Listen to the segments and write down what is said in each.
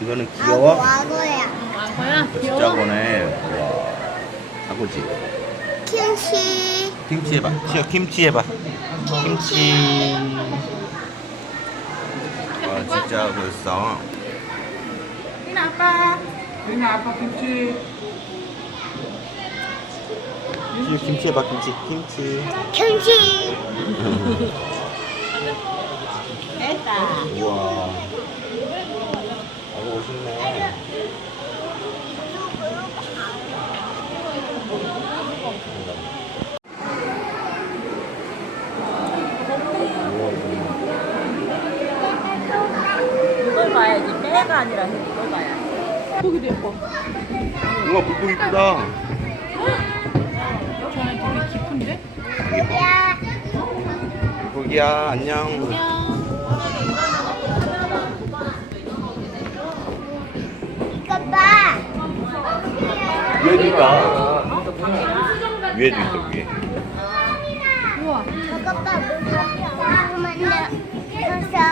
이거는 귀여워? 와고야. 악어야? 진짜 귀여워? 거네. 와. 아고지. 김치. 김치 해봐. 치어 김치 해봐. 김치. 와 진짜 하고 있어. 이나 아빠. 리나 아빠 김치 김치 해봐. 김치. 김치. 김치. 됐다. 우와. 아고 멋있네. 이걸 봐야지. 빼가 아니라 이걸 봐야지. 거기도 예뻐. 우와 물고기 이쁘다. 저 안에 되게 깊은데? 야. 물고기야 안녕. 이거 봐. 위에도 있다. 위에도 있어 위에. 우와. 이거 봐. 물고기 만들어서. 잠수함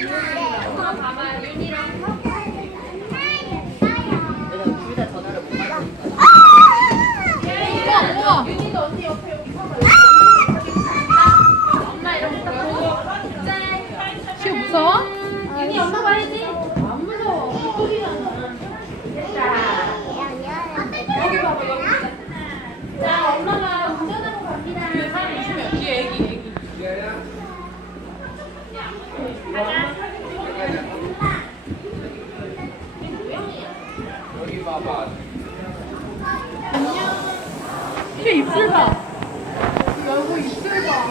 우와, 우와. 시우 무서워? 윤이 엄마 봐야지. 안 무서워. 여기 봐봐, 여기. 자, 엄마가 운전하고 갑니다. 뒤에 사람 있으면 뒤에 애기, 애기. 얘 입술 봐. 여보 입술 봐.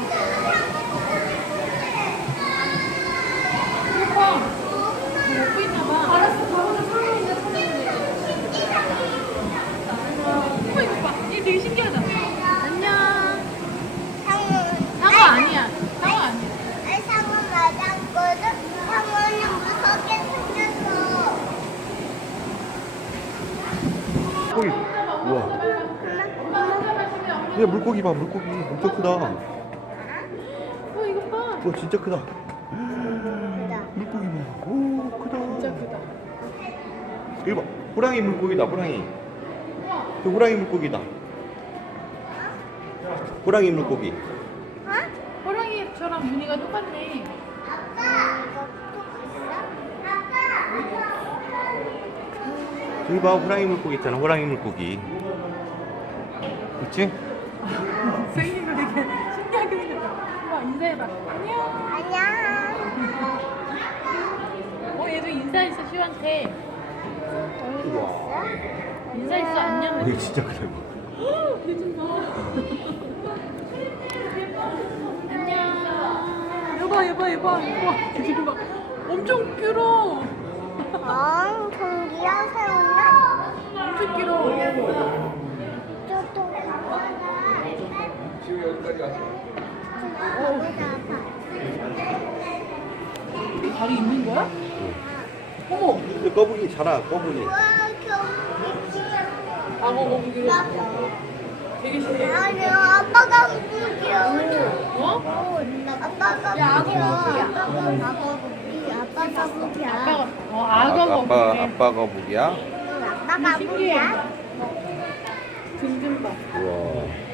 먹고 있나 봐. 알았어, 가보자. 사람인데 어머 이거 봐. 얘 되게 신기하다. 안녕. 상어 아니야. 상어 아니야. 상어 맞았거든. 상어는 무섭게 생겼어. 물고기. 우와. 야 물고기 봐 물고기 엄청 크다. 어 이거 봐. 와 진짜 크다. 물고기 봐. 오 크다. 진짜 크다. 이거 봐. 호랑이 물고기다 호랑이. 저 호랑이 물고기다. 호랑이 물고기. 호랑이처럼 무늬가 똑같네. 저기 봐 호랑이 물고기 있잖아 호랑이 물고기. 그렇지? 생긴 거 되게 신기하게 생겼다. 와 인사해봐. 안녕. 안녕. 어 얘도 인사했어 시우한테. 인사했어 안녕. 이거 진짜 크다 이거. 얘좀 봐. 안녕. 여봐 여봐 여봐 여봐. 지금 봐. 엄청 길어. 어, 공기랑 새우는 엄청 길어. 저도 가보자. 지우 여기까지 왔어 가보자. 다리 있는 거야? 어머. 저 거북이 자라 거북이. 와, 경기 진짜. 악어 거북이를 되게 신기해. 아니, 아빠가 무기야. 어? 아빠가 야, 악어 무기야. 무기야. 아빠가 무기. 아빠가. 아빠가 어 악어 아빠 거북이. 아빠 거북이야? 아빠가 신기해. 무기야. 등좀 봐. 우와.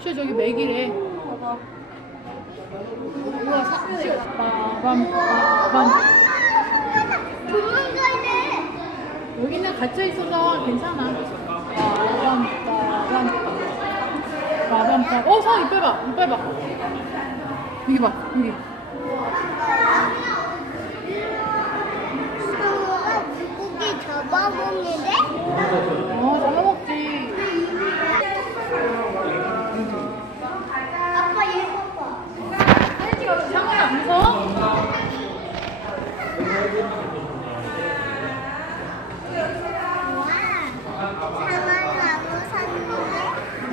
시우 저기 맥이래. 우와 사. 시우. 빠밤 빠밤. 여기는 갇혀 있어서 괜찮아. 빠밤 빠밤 빠밤 빠밤. 어 상어 이빨 봐. 이빨 봐. 여기 봐. 여기. 물고기 잡아먹는데? 어